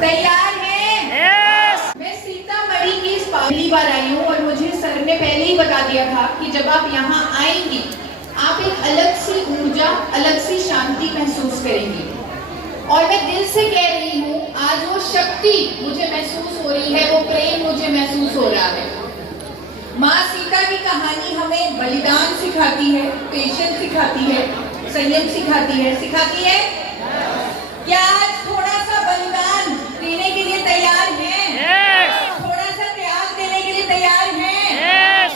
तैयार हैं? yes! मैं सीतामढ़ी की इस पहली बार आई हूँ और मुझे सर ने पहले ही बता दिया था कि जब आप यहाँ आएंगी आप एक अलग सी ऊर्जा, अलग सी शांति महसूस करेंगी। और मैं दिल से कह रही हूँ, आज वो शक्ति मुझे महसूस हो रही है, वो प्रेम मुझे महसूस हो रहा है। माँ सीता की कहानी हमें बलिदान सिखाती है, पेशेंस सिखाती है, संयम सिखाती है। क्या आज थोड़ा सा बलिदान देने के लिए तैयार हैं? yes! थोड़ा सा त्याग देने के लिए तैयार हैं? yes!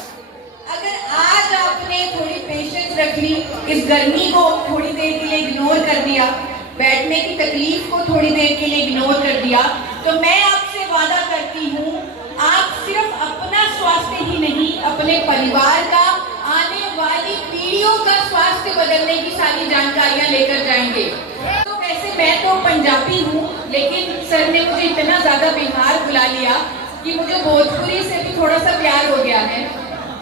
अगर आज आपने थोड़ी पेशेंस रख ली, इस गर्मी को थोड़ी देर के लिए इग्नोर कर दिया, बैठने की तकलीफ को थोड़ी देर के लिए इग्नोर कर दिया, तो मैं आपसे वादा करती हूँ, आप सिर्फ अपना स्वास्थ्य ही नहीं, अपने परिवार का, आने वाली पीढ़ियों का स्वास्थ्य बदलने की सारी जानकारियां लेकर जाएंगे। तो वैसे मैं तो पंजाबी हूँ, लेकिन सर ने मुझे इतना ज्यादा बिहार बुला लिया कि मुझे भोजपुरी से भी थोड़ा सा प्यार हो गया है।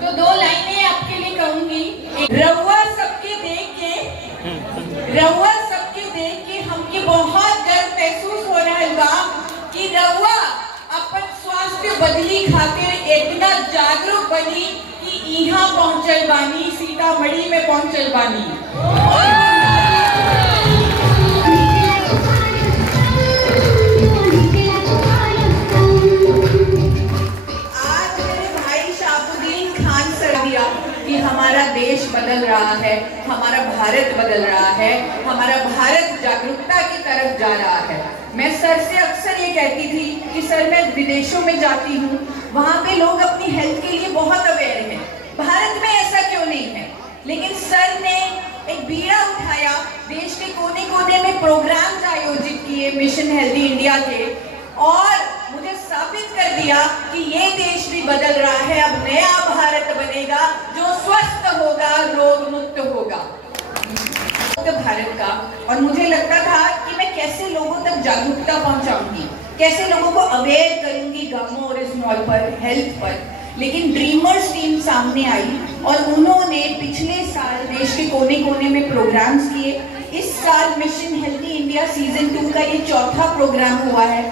तो 2 लाइनें आपके लिए कहूंगी। रउआ सबके देख के हमके बहुत गर्व महसूस हो रहा है कि रउआ अपन स्वास्थ्य बदली खातिर इतना जागरूक बनी कि यहाँ पहुंचल बानी, सीतामढ़ी में पहुंचल बानी। आज मेरे भाई शहाबुद्दीन खान सर दिया कि हमारा देश बदल रहा है, हमारा भारत बदल रहा है, हमारा भारत जागरूकता की तरफ जा रहा है। मैं सर से अक्सर ये कहती थी कि सर मैं विदेशों में जाती हूँ, वहाँ पे लोग अपनी हेल्थ के लिए बहुत अवेयर हैं, भारत में ऐसा क्यों नहीं है? लेकिन सर ने एक बीड़ा उठाया, देश के कोने कोने में प्रोग्राम्स आयोजित किए मिशन हेल्दी इंडिया के, और मुझे साबित कर दिया कि ये देश भी बदल रहा है। अब नया भारत बनेगा जो स्वस्थ होगा, रोग मुक्त होगा भारत का। और मुझे लगता था कि मैं कैसे लोगों तक जागरूकता पहुंचाऊंगी, कैसे लोगों को अवेयर करूंगी गांवों और इस मॉल पर, हेल्थ पर। लेकिन ड्रीमर्स टीम सामने आई और उन्होंने पिछले साल देश के कोने कोने में प्रोग्राम्स किए। इस साल मिशन हेल्दी इंडिया सीजन 2 का ये 4था प्रोग्राम हुआ है।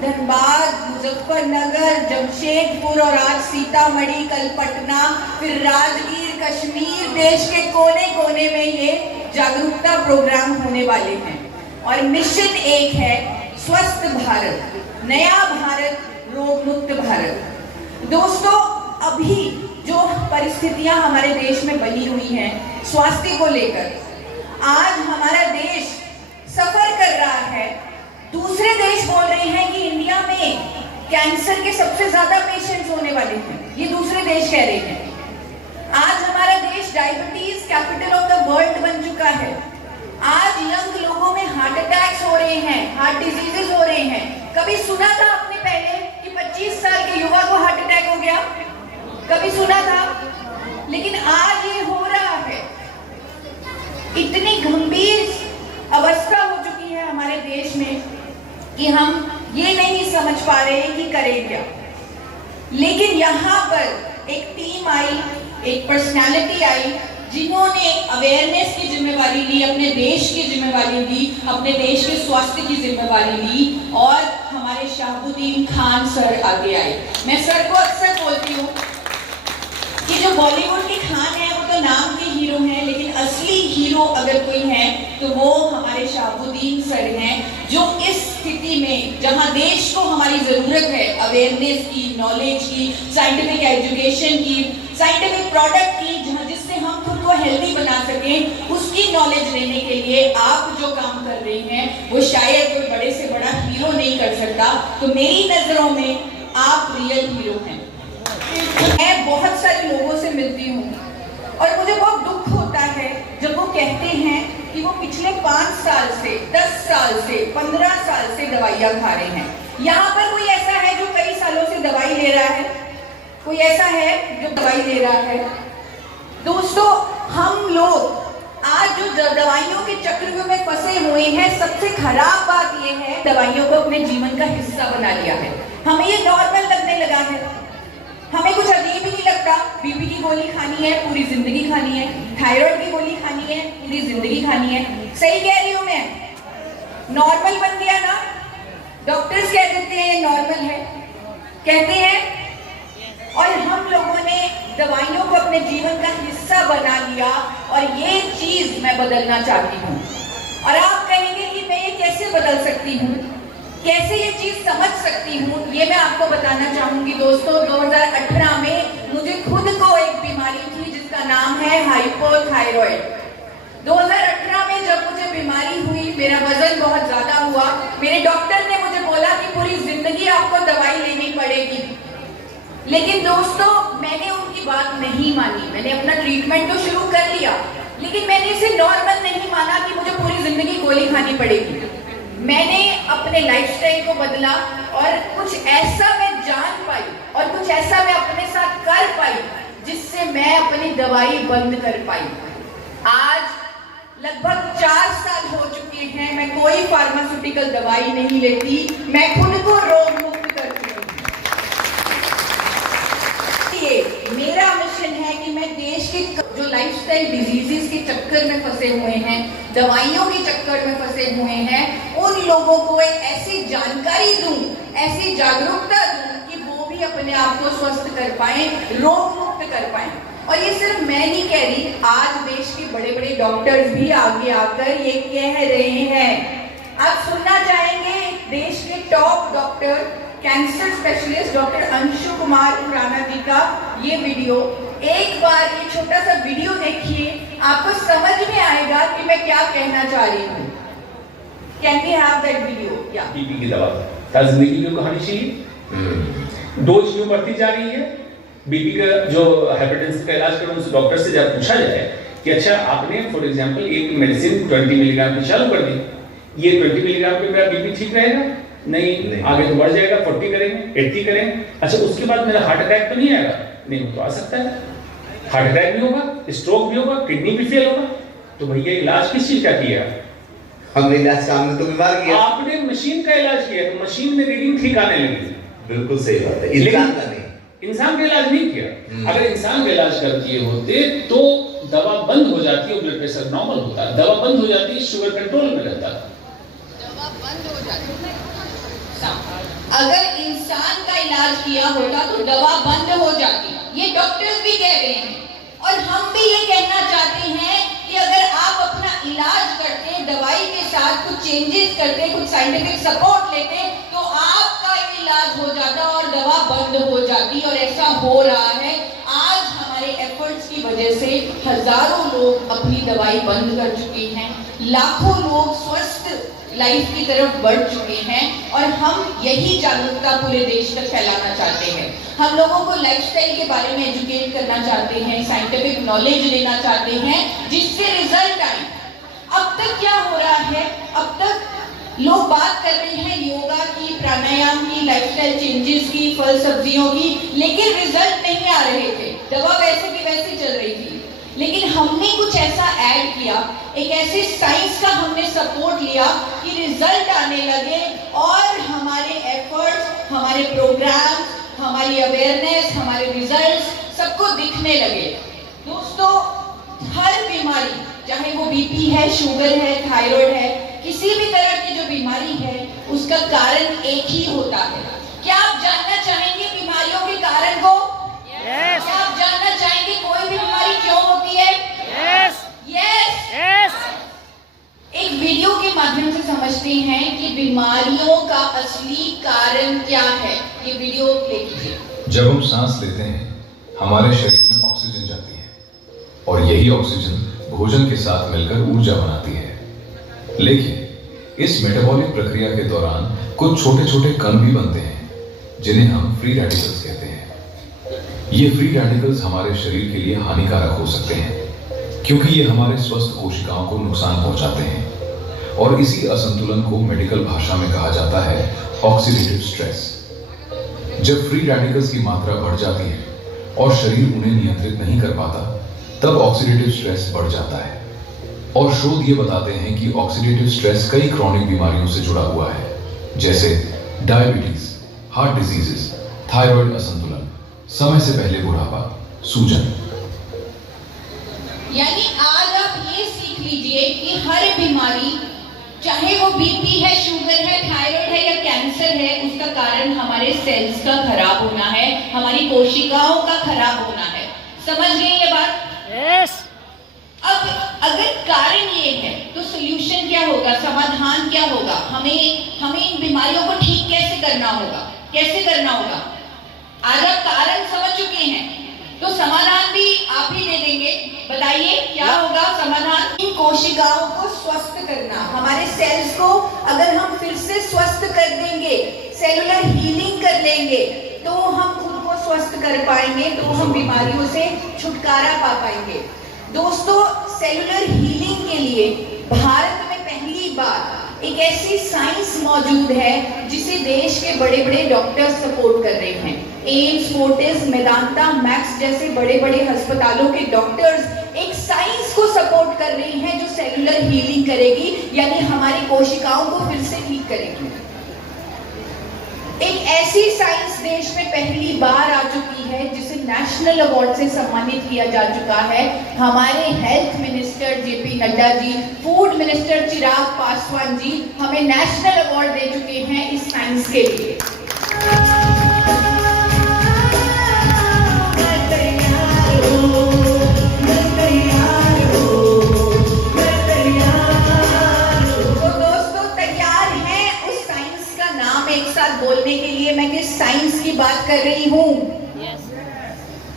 धनबाद, मुजफ्फरनगर, जमशेदपुर और आज सीतामढ़ी, कल पटना, फिर राजगीर, कश्मीर, देश के कोने कोने में ये जागरूकता प्रोग्राम होने वाले हैं। और मिशन एक है, स्वस्थ भारत, नया भारत, रोग मुक्त भारत। दोस्तों, अभी जो परिस्थितियां हमारे देश में बनी हुई हैं स्वास्थ्य को लेकर, आज हमारा देश सफर कर रहा है। दूसरे देश बोल रहे हैं कि इंडिया में कैंसर के सबसे ज्यादा पेशेंट्स होने वाले हैं, ये दूसरे देश कह रहे हैं। आज हमारा देश diabetes capital of the world बन चुका है। आज यंग लोगों में हार्ट अटैक्स हो रहे हैं, हार्ट डिजीजेस हो रहे हैं। कभी सुना था आपने पहले कि 25 साल के युवा को हार्ट अटैक हो गया? कभी सुना था? लेकिन आज ये हो रहा है। इतनी गंभीर अवस्था हो चुकी है हमारे देश में कि हम ये नहीं समझ पा रहे कि करें क्या। लेकिन यहाँ पर एक टीम आई, एक पर्सनालिटी आई, जिन्होंने अवेयरनेस की जिम्मेवारी ली, अपने देश की जिम्मेवारी ली, अपने देश के स्वास्थ्य की जिम्मेवारी ली, और हमारे शहाबुद्दीन खान सर आगे आए। मैं सर को अक्सर बोलती हूँ कि जो बॉलीवुड के खान है वो तो नाम के हीरो हैं, लेकिन असली हीरो अगर कोई है तो वो हमारे शहाबुद्दीन सर हैं, जो इस स्थिति में जहां देश को हमारी जरूरत है अवेयरनेस की, नॉलेज की, साइंटिफिक एजुकेशन की, साइंटिफिक प्रोडक्ट की, जहां जिससे हम खुद को हेल्दी बना सकें, उसकी नॉलेज लेने के लिए आप जो काम कर रही हैं वो शायद कोई बड़े से बड़ा हीरो नहीं कर सकता। तो मेरी नजरों में आप रियल हीरो हैं। मैं बहुत सारे लोगों से मिलती हूँ और मुझे बहुत दुख होता है जब वो कहते हैं कि वो पिछले 5 साल से, 10 साल से, 15 साल से दवाइयाँ खा रहे हैं। यहाँ पर कोई ऐसा है जो कई सालों से दवाई ले रहा है? कोई ऐसा है जो दवाई ले रहा है? दोस्तों, हम लोग आज जो दवाइयों के चक्र में फंसे हुए हैं, सबसे खराब बात यह है दवाइयों को अपने जीवन का हिस्सा बना लिया है। हमें ये नॉर्मल लगने लगा है, हमें कुछ अजीब ही नहीं लगता। बीपी की गोली खानी है, पूरी जिंदगी खानी है, थायराइड की गोली खानी है, पूरी जिंदगी खानी है। सही कह रही हूं मैं? नॉर्मल बन गया ना? डॉक्टर डॉक्टर्स कह देते हैं नॉर्मल है, कहते हैं, और हम लोगों ने दवाइयों को अपने जीवन का हिस्सा बना लिया और ये चीज मैं बदलना चाहती हूँ। और आप कहेंगे कि मैं ये कैसे बदल सकती हूँ, कैसे ये चीज समझ सकती हूँ, ये मैं आपको बताना चाहूंगी। दोस्तों 2018 में मुझे खुद को एक बीमारी थी जिसका नाम है हाइपोथायरॉइड। 2018 में जब मुझे बीमारी हुई, मेरा वजन बहुत ज्यादा हुआ, मेरे डॉक्टर ने मुझे बोला कि पूरी जिंदगी आपको दवाई लेनी पड़ेगी। लेकिन दोस्तों मैंने उनकी बात नहीं मानी, मैंने अपना ट्रीटमेंट तो शुरू कर लिया, लेकिन मैंने इसे नॉर्मल नहीं माना कि मुझे पूरी जिंदगी गोली खानी पड़ेगी। मैंने अपने लाइफस्टाइल को बदला और कुछ ऐसा मैं जान पाई और कुछ ऐसा मैं अपने साथ कर पाई जिससे मैं अपनी दवाई बंद कर पाई। आज लगभग 4 साल हो चुके हैं, मैं कोई फार्मास्यूटिकल दवाई नहीं लेती, मैं खुद को रोग मुक्त कर चुकी हूँ। मेरा मिशन है कि मैं देश के जो लाइफस्टाइल डिजीजेस के चक्कर में फंसे हुए हैं, दवाइयों के चक्कर में फंसे हुए हैं, उन लोगों को एक ऐसी जानकारी दूं, ऐसी जागरूकता दूं कि वो भी अपने आप को स्वस्थ कर पाएं, रोग मुक्त कर पाएं। और ये सिर्फ मैं नहीं कह रही, आज देश के बड़े बड़े डॉक्टर्स भी आगे आकर ये कह रहे हैं। आप सुनना चाहेंगे देश के top doctor, cancer specialist doctor Anshu Kumar Khurana ji का ये वीडियो। एक बार ये छोटा सा वीडियो देखिए, आपको समझ में आएगा कि मैं क्या कहना चाह रही हूँ। Can we have that video? या बीपी की दवा जिंदगी में कहानी चाहिए, डोज क्यों बढ़ती जा रही है। बीपी का जो हाइपरटेंशन का इलाज करो, उनसे डॉक्टर से जब पूछा जाए कि अच्छा आपने फॉर एग्जांपल एक मेडिसिन 20 मिलीग्राम की चालू कर दी, ये 20 मिलीग्राम पे मेरा बीपी ठीक रहेगा? नहीं, आगे तो बढ़ जाएगा, 40 करेंगे, 80 करेंगे। अच्छा उसके बाद मेरा हार्ट अटैक तो नहीं आएगा? नहीं, वो तो आ सकता है। हार्ट अटैक भी होगा, स्ट्रोक भी होगा, किडनी भी फेल होगा। तो भैया इलाज किस चीज का किया? हमने इलाज का, हमने तो बीमार किया। आपने मशीन का इलाज किया, तो मशीन में रीडिंग ठीक आने लगी। बिल्कुल सही बात है, इंसान का नहीं, इंसान का इलाज नहीं किया। अगर इंसान का इलाज कर दिए होते तो दवा बंद हो जाती है, ब्लड प्रेशर नॉर्मल होता, दवा बंद हो जाती है, शुगर कंट्रोल में रहता, दवा बंद हो जाती है। अगर इंसान का इलाज किया होता तो दवा बंद हो जाती, ये डॉक्टर्स भी कह रहे हैं। और हम भी ये कहना चाहते हैं कि अगर आप अपना इलाज करते, दवाई के साथ कुछ चेंजेस करते, कुछ साइंटिफिक सपोर्ट लेते, तो आपका इलाज हो जाता और दवा बंद हो जाती। और ऐसा हो रहा है। आज हमारे एफर्ट्स की वजह से हजारों लोग अपनी दवाई बंद कर चुके हैं, लाखों लोग स्वस्थ लाइफ की तरफ बढ़ चुके हैं। और हम यही जागरूकता पूरे देश तक फैलाना चाहते हैं। हम लोगों को लाइफस्टाइल के बारे में एजुकेट करना चाहते हैं, साइंटिफिक नॉलेज देना चाहते हैं, जिससे रिजल्ट आए। अब तक क्या हो रहा है, अब तक लोग बात कर रहे हैं योगा की, प्राणायाम की, लाइफस्टाइल चेंजेस की, फल सब्जियों की, लेकिन रिजल्ट नहीं आ रहे थे। दवा वैसे की वैसे चल रही थी। लेकिन हमने कुछ ऐसा ऐड किया, एक ऐसे साइंस का हमने सपोर्ट लिया कि रिजल्ट आने लगे और हमारे एफर्ट्स, हमारे प्रोग्राम्स, हमारी अवेयरनेस, हमारे रिजल्ट्स सबको दिखने लगे। दोस्तों हर बीमारी, चाहे वो बीपी है, शुगर है, थायराइड है, किसी भी तरह की जो बीमारी है, उसका कारण एक ही होता है। क्या आप जानना चाहेंगे बीमारियों के कारण को? Yes. क्या आप जानना चाहेंगे कोई भी बीमारी क्यों होती है? Yes. Yes. Yes. एक वीडियो के माध्यम से समझते हैं कि बीमारियों का असली कारण क्या है। ये वीडियो प्ले कीजिए। जब हम सांस लेते हैं, हमारे शरीर में ऑक्सीजन जाती है और यही ऑक्सीजन भोजन के साथ मिलकर ऊर्जा बनाती है। लेकिन इस मेटाबॉलिक प्रक्रिया के दौरान कुछ छोटे छोटे कण भी बनते हैं जिन्हें हम फ्री रेडिकल्स कहते हैं। ये फ्री रेडिकल्स हमारे शरीर के लिए हानिकारक हो सकते हैं क्योंकि ये हमारे स्वस्थ कोशिकाओं को नुकसान पहुंचाते हैं और इसी असंतुलन को मेडिकल भाषा में कहा जाता है ऑक्सीडेटिव स्ट्रेस। जब फ्री रेडिकल्स की मात्रा बढ़ जाती है और शरीर उन्हें नियंत्रित नहीं कर पाता, तब ऑक्सीडेटिव स्ट्रेस बढ़ जाता है। और शोध ये बताते हैं कि ऑक्सीडेटिव स्ट्रेस कई क्रॉनिक बीमारियों से जुड़ा हुआ है, जैसे डायबिटीज, हार्ट डिजीजेस, थायराइड असंतुलन, समय से पहले बुढ़ापा, सूजन। यानी आज आप ये सीख लीजिए कि हर बीमारी, चाहे वो बीपी है, शुगर है, थायराइड है या कैंसर है, कारण हमारे सेल्स का खराब होना है, हमारी कोशिकाओं का खराब होना है। समझ गए ये बात? यस। अब अगर कारण ये है तो सोल्यूशन क्या होगा, समाधान क्या होगा? हमें इन बीमारियों को ठीक कैसे करना होगा? कैसे करना होगा? आज आप कारण समझ चुके हैं तो समाधान भी आप ही दे देंगे। बताइए क्या होगा समाधान? इन कोशिकाओं को स्वस्थ करना, हमारे सेल्स को अगर हम फिर से स्वस्थ कर देंगे, सेलुलर हीलिंग कर लेंगे, तो हम खुद को स्वस्थ कर पाएंगे, तो हम बीमारियों से छुटकारा पा पाएंगे। दोस्तों, सेलुलर हीलिंग के लिए भारत में पहली बार एक ऐसी साइंस मौजूद है जिसे देश के बड़े बड़े डॉक्टर सपोर्ट कर रहे हैं। एम्स, फोर्टिस, मेदांता, मैक्स जैसे बड़े बड़े अस्पतालों के डॉक्टर्स एक साइंस को सपोर्ट कर रहे हैं जो सेलुलर हीलिंग करेगी, यानी हमारी कोशिकाओं को फिर से ठीक करेगी। एक ऐसी साइंस देश में पहली बार आ चुकी है जिसे नेशनल अवार्ड से सम्मानित किया जा चुका है। हमारे health minister JP Nadda ji, food minister Chirag Paswan ji हमें नेशनल अवार्ड दे चुके हैं इस साइंस के लिए। बोलने के लिए मैं किस साइंस की बात कर रही हूँ?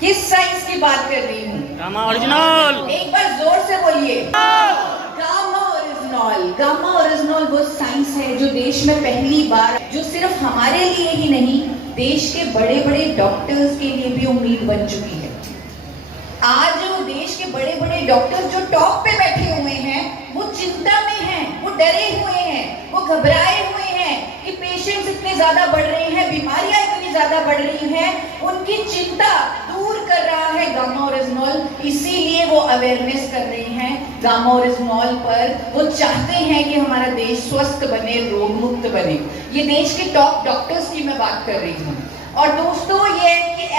किस साइंस की बात कर रही हूँ? Gamma original. एक बार जोर से बोलिए। Gamma original. गामा ओरिजिनल वो साइंस है जो देश में पहली बार, जो सिर्फ हमारे लिए ही नहीं, देश के बड़े बड़े डॉक्टर्स के लिए भी उम्मीद बन चुकी है। आज जो देश के बड़े बड़े डॉक्टर्स जो टॉप पे बैठे हुए हैं, वो चिंता में हैं, वो डरे हुए हैं, वो घबराए हुए हैं कि पेशेंट्स इतने ज्यादा बढ़ रहे हैं, बीमारियां इतनी ज्यादा बढ़ रही हैं, उनकी चिंता दूर कर रहा है गामा ओरिजिनल। इसीलिए वो अवेयरनेस कर रहे हैं गामा ओरिजिनल पर। वो चाहते हैं कि हमारा देश स्वस्थ बने, रोग मुक्त बने। ये देश के टॉप डॉक्टर्स की मैं बात कर रही हूँ। और दोस्तों, ये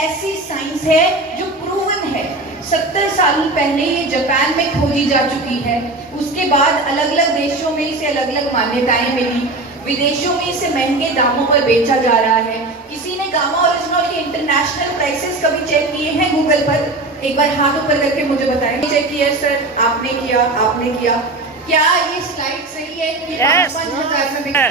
ऐसी साइंस है जो प्रूवन है। 70 साल पहले ये जापान में खोजी जा चुकी है। उसके बाद अलग अलग देशों में इसे अलग अलग मान्यताएं मिली। विदेशों में इसे महंगे दामों पर बेचा जा रहा है। किसी ने गामा ओरिजिनल के इंटरनेशनल प्राइसेस कभी चेक किए हैं गूगल पर? एक बार हाथ ऊपर करके मुझे बताएं। चेक किया सर? आपने किया? आपने किया? क्या ये स्लाइड सही है कि 5,000 में बिका?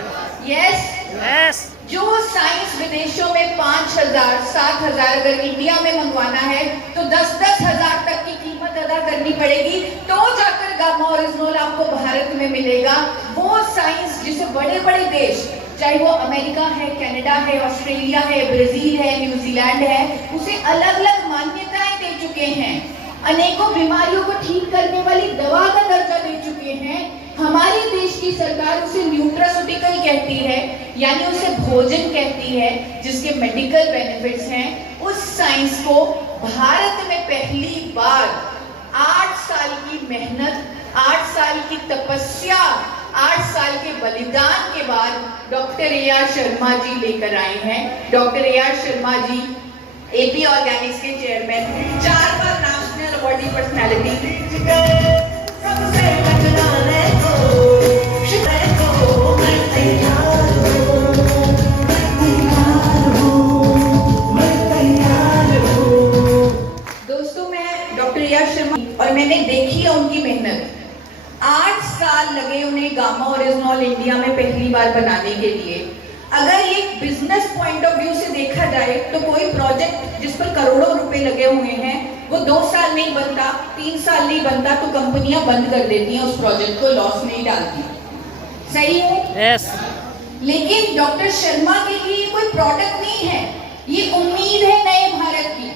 यस। जो साइंस विदेशों में 5,000, 7,000 अगर इंडिया में मंगवाना है तो 10-10 हजार तक की कीमत अदा करनी पड़ेगी, तो जाकर गामा ओरिजिनल आपको भारत में मिलेगा। वो साइंस जिसे बड़े बड़े देश, चाहे वो अमेरिका है, कनाडा है, ऑस्ट्रेलिया है, ब्राजील है, न्यूजीलैंड है, उसे अलग अलग मान्यताएं दे चुके हैं। अनेकों बीमारियों को ठीक करने वाली दवा का दर्जा दे चुके हैं। हमारे देश की सरकार उसे न्यूट्रास्यूटिकल कहती है, यानी उसे भोजन कहती है, जिसके मेडिकल बेनिफिट्स हैं। उस साइंस को भारत में पहली बार 8 साल की मेहनत, 8 साल की तपस्या, 8 साल के बलिदान के बाद डॉक्टर ए.आर. शर्मा जी लेकर आए हैं। डॉक्टर ए.आर. शर्मा जी एपी ऑर्गेनिक्स के चेयरमैन, 4 बार नेशनल अवार्डी पर्सनालिटी। दोस्तों, मैं डॉक्टर ए.आर. शर्मा और मैंने देखी है उनकी मेहनत। 8 साल लगे उन्हें गामा ओरिजिनल इंडिया में पहली बार बनाने के लिए। अगर एक बिजनेस पॉइंट ऑफ व्यू से देखा जाए तो कोई प्रोजेक्ट जिस पर करोड़ों रुपए लगे हुए हैं वो 2 साल नहीं बनता, 3 साल नहीं बनता तो कंपनियां बंद कर देती हैं, उस प्रोजेक्ट को लॉस नहीं डालती। सही है? यस। लेकिन डॉक्टर शर्मा के लिए कोई प्रोडक्ट नहीं है, ये उम्मीद है नए भारत की,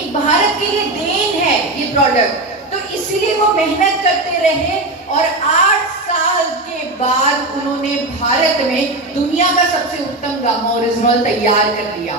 एक भारत के लिए देन है ये प्रोडक्ट। तो इसीलिए वो मेहनत करते रहे और 8 साल के बाद उन्होंने भारत में दुनिया का सबसे उत्तम गामा ओरिजिनल तैयार कर लिया।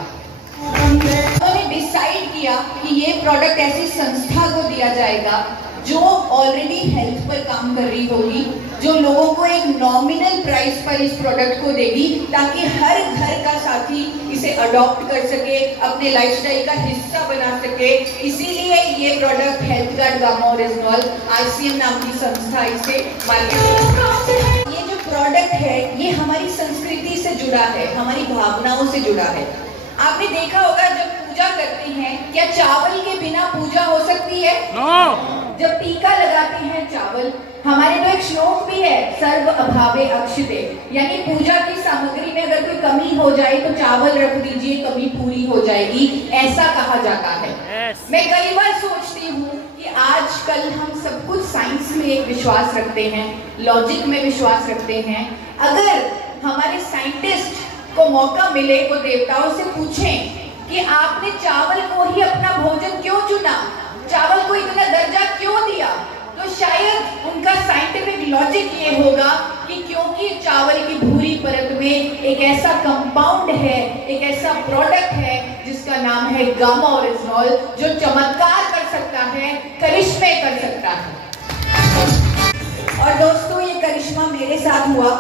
उन्होंने डिसाइड किया कि ये प्रोडक्ट ऐसी संस्था को दिया जाएगा जो ऑलरेडी हेल्थ पर काम कर रही होगी, जो लोगों को एक नॉमिनल प्राइस पर इस प्रोडक्ट को देगी, ताकि हर घर का साथी इसे अडॉप्ट कर सके, अपने लाइफस्टाइल का हिस्सा बना सके। इसीलिए ये product health guard gamma original, RCM नाम की संस्था इसे मार्केट। ये जो प्रोडक्ट है ये हमारी संस्कृति से जुड़ा है, हमारी भावनाओं से जुड़ा है। आपने देखा होगा जब पूजा करते हैं, क्या चावल के बिना पूजा हो सकती है? जब टीका लगाते हैं चावल, हमारे तो एक श्लोक भी है, सर्व अभावे अक्षते, यानी पूजा की सामग्री में अगर कोई कमी हो जाए तो चावल रख दीजिए, कमी पूरी हो जाएगी, ऐसा कहा जाता है। मैं कई बार सोचती हूँ कि आजकल हम सब कुछ साइंस में एक विश्वास रखते हैं, लॉजिक में विश्वास रखते हैं। अगर हमारे साइंटिस्ट को मौका मिले वो देवताओं से पूछें कि आपने चावल को ही अपना भोजन क्यों चुना, चावल को इतना दर्जा क्यों दिया, तो शायद उनका साइंटिफिक लॉजिक ये होगा कि क्योंकि चावल की भूरी परत में एक ऐसा कंपाउंड है, एक ऐसा प्रोडक्ट है जिसका नाम है गामा ओरिजिनॉल, जो चमत्कार कर सकता है, करिश्मे कर सकता है। और दोस्तों ये करिश्मा मेरे साथ हुआ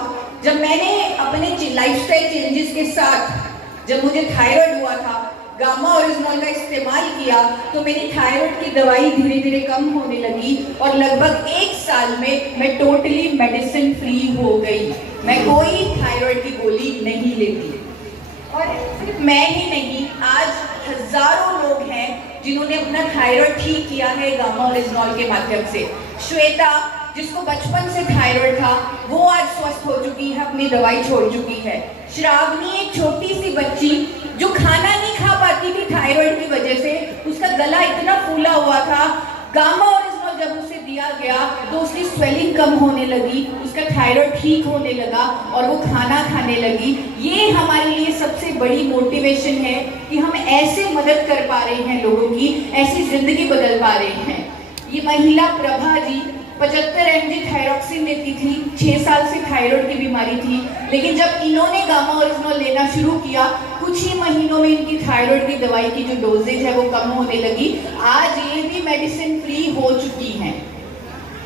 जब मैंने अपने लाइफस्टाइल चेंजेस के साथ, जब मुझे थायराइड हुआ था, गामा ओरिजिनॉल का इस्तेमाल किया तो मेरी थायराइड की दवाई धीरे धीरे कम होने लगी और लगभग 1 साल में मैं टोटली मेडिसिन फ्री हो गई। मैं कोई थायराइड की गोली नहीं लेती। और सिर्फ मैं ही नहीं, आज हजारों लोग हैं जिन्होंने अपना थायराइड ठीक किया है गामा ओरिजिनॉल के माध्यम से। श्वेता जिसको बचपन से थायराइड था वो आज स्वस्थ हो चुकी है, अपनी दवाई छोड़ चुकी है। श्रावणी एक छोटी सी बच्ची जो खाना नहीं खा पाती थी थायराइड की वजह से, उसका गला इतना फूला हुआ था, गामा ओरिजिनॉल जब उसे दिया गया तो उसकी स्वेलिंग कम होने लगी, उसका थायराइड ठीक होने लगा और वो खाना खाने लगी। ये हमारे लिए सबसे बड़ी मोटिवेशन है कि हम ऐसे मदद कर पा रहे हैं लोगों की, ऐसी जिंदगी बदल पा रहे हैं। ये महिला प्रभा जी 75 mg थायरॉक्सिन लेती थी, 6 साल से थायराइड की बीमारी थी, लेकिन जब इन्होंने गामा ओरिजिनॉल लेना शुरू किया कुछ ही महीनों में इनकी थायराइड की दवाई की जो डोजेज है वो कम होने लगी। आज ये भी मेडिसिन फ्री हो चुकी हैं।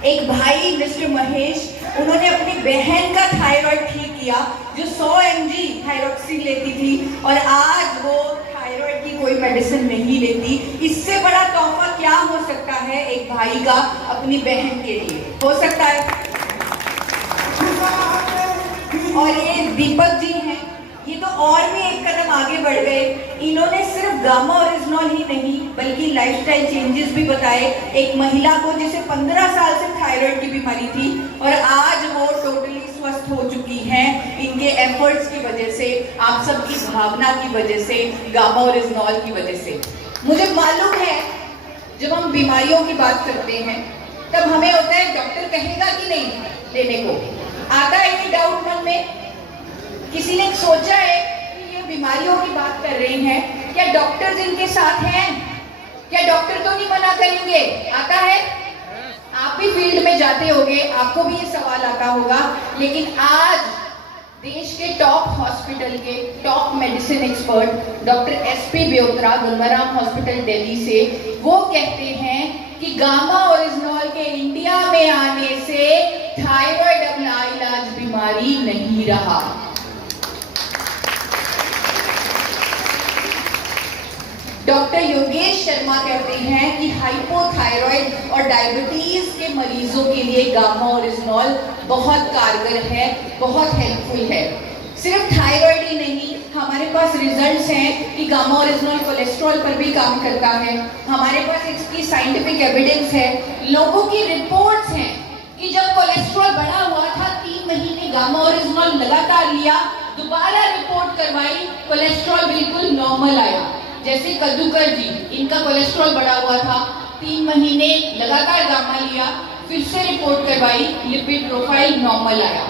एक भाई मिस्टर महेश, उन्होंने अपनी बहन का थायराइड ठीक किया जो 100 mg थायरॉक्सिन लेती थी और आज वो थायराइड की कोई मेडिसिन नहीं लेती। इससे बड़ा तोहफा क्या हो सकता है एक भाई का अपनी बहन के लिए, हो सकता है। और ये दीपक जी हैं, ये तो और भी एक कदम आगे बढ़ गए। इन्होंने सिर्फ गामा ओरिजिनॉल ही नहीं बल्कि लाइफस्टाइल चेंजेस भी बताए एक महिला को जिसे 15 साल से थायराइड की बीमारी थी और आज वो टोटली स्वस्थ हो चुकी हैं इनके एफर्ट्स की वजह से, आप सबकी भावना की वजह से, गामा ओरिजिनॉल की वजह से। मुझे मालूम है जब हम बीमारियों की बात करते हैं तब हमें होता है डॉक्टर कहेगा कि नहीं लेने को, आता है ये डाउट मन में। किसी ने सोचा है कि ये बीमारियों की बात कर रहे हैं, क्या डॉक्टर जिनके साथ हैं क्या डॉक्टर तो नहीं मना करेंगे? आता है, आप भी फील्ड में जाते होंगे, आपको भी ये सवाल आता होगा। लेकिन आज देश के टॉप हॉस्पिटल के top medicine expert doctor SP Byotra Gangaram hospital Delhi से वो कहते हैं कि गामा ओरिजिनॉल के इंडिया में आने से थायराइड अब लाइलाज बीमारी नहीं रहा। डॉक्टर योगेश शर्मा कहते हैं कि हाइपोथायराइड और डायबिटीज के मरीजों के लिए गामा ओरिजिनॉल बहुत कारगर है, बहुत हेल्पफुल है। सिर्फ थायराइड ही नहीं, हमारे पास रिजल्ट्स हैं कि गामा ओरिजिनॉल कोलेस्ट्रॉल पर भी काम करता है। हमारे पास इसकी साइंटिफिक एविडेंस है, लोगों की रिपोर्ट्स हैं कि जब कोलेस्ट्रॉल बढ़ा हुआ था 3 महीने गामा ओरिजिनल लगातार लिया, दोबारा रिपोर्ट करवाई, कोलेस्ट्रॉल बिल्कुल नॉर्मल आया। जैसे कद्दूकर जी, इनका कोलेस्ट्रॉल बढ़ा हुआ था, 3 महीने लगातार गामा लिया, फिर से रिपोर्ट करवाई, लिपिड प्रोफाइल नॉर्मल आया।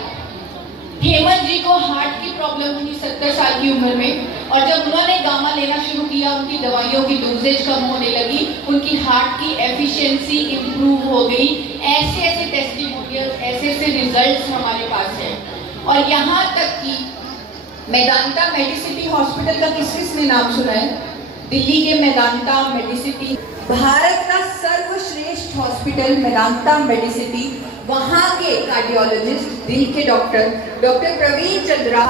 हेमंत जी को हार्ट की प्रॉब्लम थी 70 साल की उम्र में, और जब उन्होंने गामा लेना शुरू किया उनकी दवाइयों की डोजेज कम होने लगी, उनकी हार्ट की एफिशिएंसी इंप्रूव हो गई। ऐसे ऐसे टेस्टिमोनियल, ऐसे ऐसे रिजल्ट्स हमारे पास हैं। और यहाँ तक कि मेदांता मेडिसिटी हॉस्पिटल का किसने नाम सुना है? दिल्ली के मेदांता मेडिसिटी, भारत का सर्वश्रेष्ठ हॉस्पिटल मेदांता मेडिसिटी, वहाँ के कार्डियोलॉजिस्ट, दिल के डॉक्टर प्रवीण चंद्रा,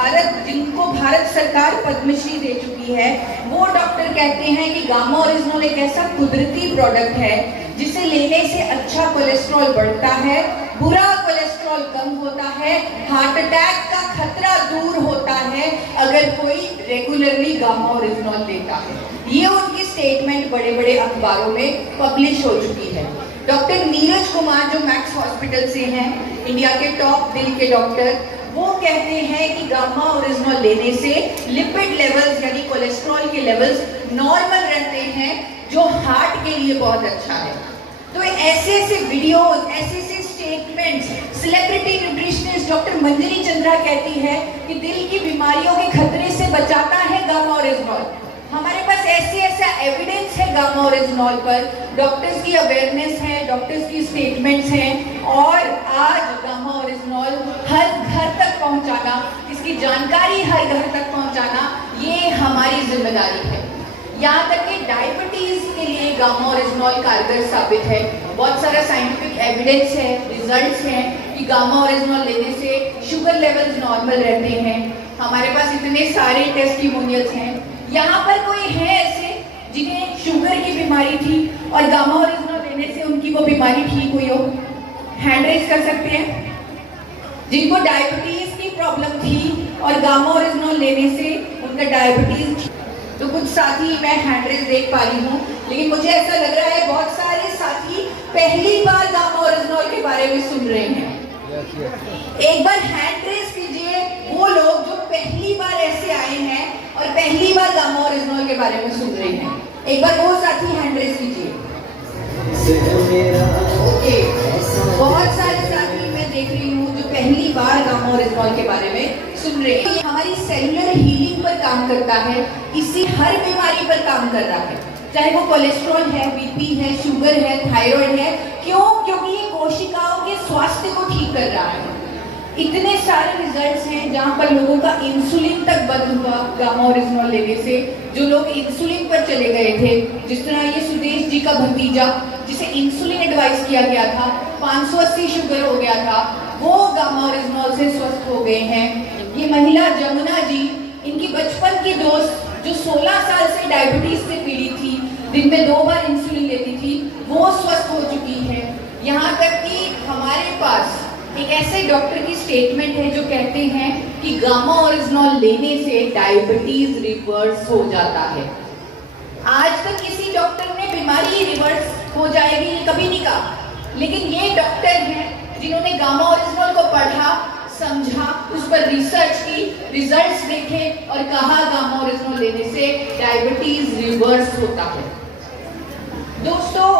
जिनको भारत सरकार पद्मश्री दे चुकी है, वो डॉक्टर कहते हैं कि गामा ओरिजिनल एक ऐसा कुदरती प्रोडक्ट है जिसे लेने से अच्छा कोलेस्ट्रॉल बढ़ता है, बुरा कोलेस्ट्रॉल कम होता है, हार्ट अटैक का खतरा दूर होता है अगर कोई रेगुलरली गामा ओरिजिनॉल लेता है। ये उनकी स्टेटमेंट बड़े बड़े अखबारों में पब्लिश हो चुकी है। डॉक्टर नीरज कुमार जो मैक्स हॉस्पिटल से हैं, इंडिया के टॉप दिल के डॉक्टर, वो कहते हैं कि गामा ओरिजिनॉल लेने से लिपिड लेवल्स यानी कोलेस्ट्रॉल के लेवल्स नॉर्मल रहते हैं, जो हार्ट के लिए बहुत अच्छा है। तो ऐसे ऐसे वीडियोस, ऐसे ऐसे स्टेटमेंट्स, सेलिब्रिटी न्यूट्रिशनिस्ट डॉक्टर मंजरी चंद्रा कहती है कि दिल की बीमारियों के खतरे से बचाता है गामा ओरिजिनॉल। हमारे पास ऐसे ऐसा एविडेंस है गामा ओरिजिनॉल पर, डॉक्टर्स की अवेयरनेस है, डॉक्टर्स की स्टेटमेंट्स हैं, और आज गामा ओरिजिनॉल हर घर तक पहुंचाना, इसकी जानकारी हर घर तक पहुंचाना, ये हमारी जिम्मेदारी है। यहाँ तक कि डायबिटीज के लिए गामा ओरिजिनॉल कारगर साबित है। बहुत सारा साइंटिफिक एविडेंस है, रिजल्ट्स हैं कि गामा ओरिजिनॉल लेने से शुगर लेवल्स नॉर्मल रहते हैं। हमारे पास इतने सारे टेस्टिमोनियल्स हैं। यहाँ पर कोई है ऐसे जिन्हें शुगर की बीमारी थी और गामा ओरिजिनॉल लेने से उनकी वो बीमारी ठीक हुई हो? हैंड रेज कर सकते हैं। जिनको डायबिटीज की प्रॉब्लम थी और गामा ओरिजिनॉल लेने से उनका डायबिटीज, तो कुछ साथी मैं हैंड रेज देख पा रही हूँ, लेकिन मुझे ऐसा लग रहा है बहुत सारे साथी पहली बार गामा ओरिजिनॉल के बारे में सुन रहे हैं। एक बार हैंड रेज कीजिए वो लोग जो पहली बार ऐसे आए हैं और पहली बार गामा ओरिजिनॉल के बारे में सुन रहे हैं। एक बार वो साथी हैंड रेज कीजिए। ओके, बहुत सारे साथी मैं देख रही हूँ जो पहली बार गामा ओरिजिनॉल के बारे में सुन रहे हैं। हमारी सेलुलर हीलिंग पर काम करता है, इसी हर बीमारी पर काम कर रहा है, चाहे वो कोलेस्ट्रॉल है, बीपी है, शुगर है, थायराइड है। क्यों? क्योंकि ये कोशिकाओं के स्वास्थ्य को ठीक कर रहा है। इतने सारे रिजल्ट्स हैं जहाँ पर लोगों का इंसुलिन तक बंद हुआ गामा ओरिजिनॉल लेने से। जो लोग इंसुलिन पर चले गए थे, जिस तरह ये सुदेश जी का भतीजा जिसे इंसुलिन एडवाइस किया गया था, 580 शुगर हो गया था, वो गामा ओरिजिनॉल से स्वस्थ हो गए हैं। ये महिला जमुना जी, इनकी बचपन की दोस्त जो 16 साल से डायबिटीज से पीड़ित थी, दिन में 2 बार इंसुलिन लेती थी, वो स्वस्थ हो चुकी है। यहाँ तक कि हमारे पास एक ऐसे डॉक्टर की स्टेटमेंट है जो कहते हैं कि गामा ओरिजिनॉल लेने से डायबिटीज रिवर्स हो जाता है। आज तक किसी डॉक्टर ने बीमारी रिवर्स हो जाएगी ये कभी नहीं कहा, लेकिन ये डॉक्टर हैं जिन्होंने गामा ओरिजिनॉल को पढ़ा, समझा, उस पर रिसर्च की, रिजल्ट्स देखे और कहा गामा ओरिजिनॉल लेने से डायबिटीज रिवर्स होता है। दोस्तों,